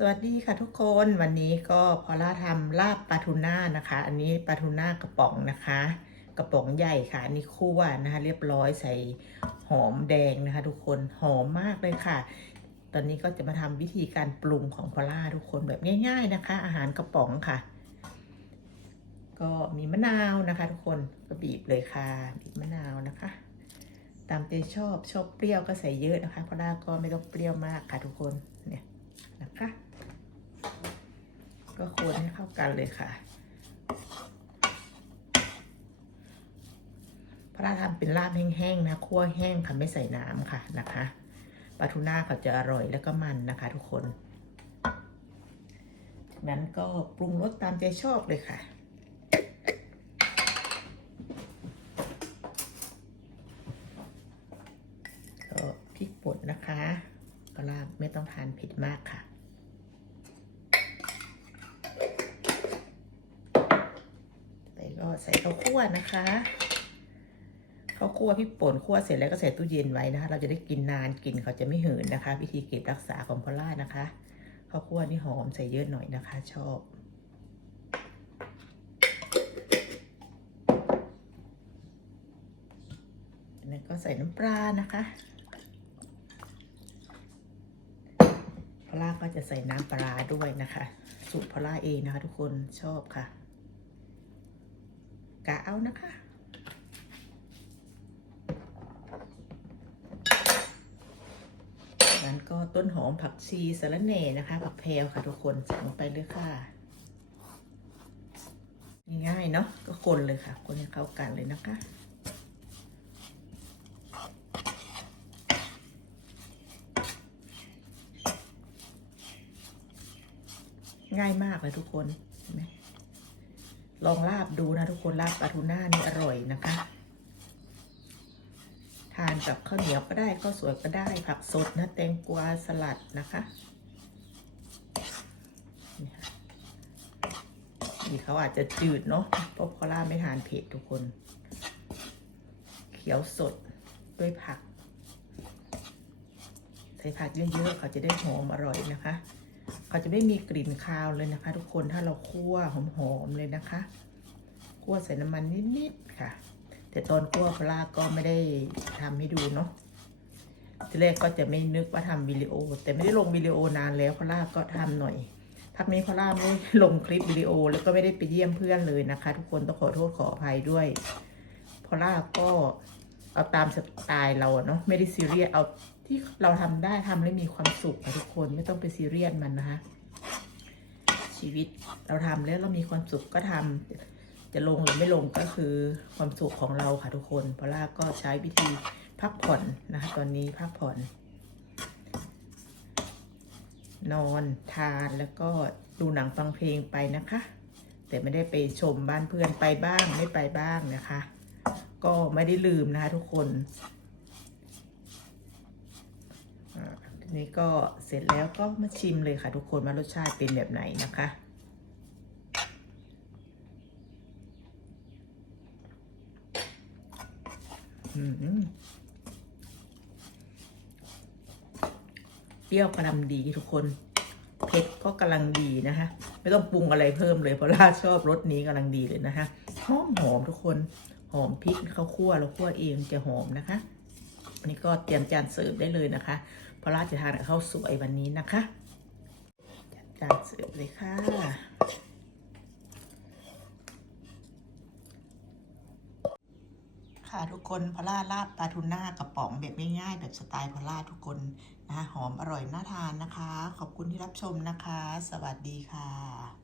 สวัสดีค่ะทุกคนวันนี้ก็พอล่าทำลาบปลาทูน่านะคะ อันนี้ปลาทูน่ากระป๋องนะคะ กระป๋องใหญ่ค่ะอันนี้คั่วนะคะ เรียบร้อยใส่หอมแดงนะคะ ทุกคนหอมมากเลยค่ะ ตอนนี้ก็จะมาทำวิธีการปรุงของพอล่าทุกคนแบบง่าย ๆนะคะ อาหารกระป๋องค่ะ ก็มีมะนาวนะคะ ทุกคนก็บีบเลยค่ะบีบมะนาวนะคะ ตามใจชอบชอบเปรี้ยวก็ใส่เยอะนะคะพราะล่าก็ไม่ต้องเปรี้ยวมากค่ะทุกคนเนี่ยนะคะ ก็คนให้เข้ากันเลยค่ะ พระราทำเป็นลาบแห้งๆนะคั่วแห้งค่ะไม่ใส่น้ำค่ะนะคะปลาทูน่าเขาจะอร่อยแล้วก็มันนะคะ ทุกคน จากนั้นก็ปรุงรสตามใจชอบเลยค่ะก็พริกป่นนะคะ ก็ลาบไม่ต้องทานเผ็ดมากค่ะ แต่ก็ ใส่ข้าวคั่วนะคะข้าวคั่วพริกป่นคั่วเสร็จแล้วก็ใส่ตู้เย็นไว้นะคะ เราจะได้กินนานกินเขาจะไม่เหินนะคะ วิธีเก็บรักษาของพอล่านะคะข้าวคั่วนี่หอมใส่เยอะหน่อยนะคะ ชอบแล้วก็ใส่น้ำปลานะคะพอล่าก็จะใส่น้ำปลาด้วยนะคะ สูตรพอล่าเองนะคะ ทุกคนชอบค่ะ กะเอานะคะนั้นก็ต้นหอมผักชีสะระแหน่นะคะ ผักแพรวค่ะทุกคนใส่ลงไปเลยค่ะ ง่ายเนาะก็คนเลยค่ะ คนให้เข้ากันเลยนะคะง่ายมากเลยทุกคนเห็นไหม ลองลาบดูนะทุกคนลาบปลาทูน่านี่อร่อยนะคะ ทานกับข้าวเหนียวก็ได้ข้าวสวยก็ได้ผักสดนะแตงกวาสลัดนะคะนี่เขาอาจจะจืดเนาะเพราะพอล่าไม่ทานเผ็ดทุกคน เขียวสดด้วยผัก ใส่ผักเยอะๆเขาจะได้หอมอร่อยนะคะ เขาจะไม่มีกลิ่นคาวเลยนะคะ ทุกคนถ้าเราคั่วหอมๆเลยนะคะคั่วใส่น้ำมันนิดๆค่ะ แต่ตอนคั่วปลาก็ไม่ได้ทำให้ดูเนาะทีแรกก็จะไม่นึกว่าทำวิดีโอ แต่ไม่ได้ลงวิดีโอนานแล้วพลาก็ทำหน่อยพักนี้พลาไม่ลงคลิปวิดีโอ แล้วก็ไม่ได้ไปเยี่ยมเพื่อนเลยนะคะ ทุกคนต้องขอโทษขออภัยด้วยพลาก็ เอาตามสไตล์เราเนาะไม่ได้ซีเรียสเอาที่เราทำได้ทำแล้วมีความสุขค่ะทุกคนไม่ต้องไปซีเรียสมันนะคะ ชีวิตเราทำแล้วเรามีความสุขก็ทำจะลงหรือไม่ลงก็คือความสุขของเราค่ะทุกคนพราะล่าก็ใช้วิธีพักผ่อนนะคะตอนนี้พักผ่อน นอนทานแล้วก็ดูหนังฟังเพลงไปนะคะ แต่ไม่ได้ไปชมบ้านเพื่อนไปบ้างไม่ไปบ้างนะคะ ก็ไม่ได้ลืมนะคะทุกคนทีนี้ก็เสร็จแล้วก็มาชิมเลยค่ะ ทุกคนว่ารสชาติเป็นแบบไหนนะคะอืมเปรี้ยวกำลังดีทุกคน เผ็ดก็กำลังดีนะคะ ไม่ต้องปรุงอะไรเพิ่มเลยเพราะล่าชอบรสนี้กำลังดีเลยนะคะหอมหอมทุกคน หอมพริกข้าวคั่วเราคั่วเองจะหอมนะคะอันนี้ก็เตรียมจานเสิร์ฟได้เลยนะคะเพราะราจะทานกับข้าวสวยวันนี้นะคะจัดจานเสิร์ฟเลยค่ะค่ะทุกคนพอล่าลาบปลาทูน่ากระป๋องแบบง่ายๆแบบสไตล์พอล่าทุกคนนะหอมอร่อยน่าทานนะคะ ขอบคุณที่รับชมนะคะ สวัสดีค่ะ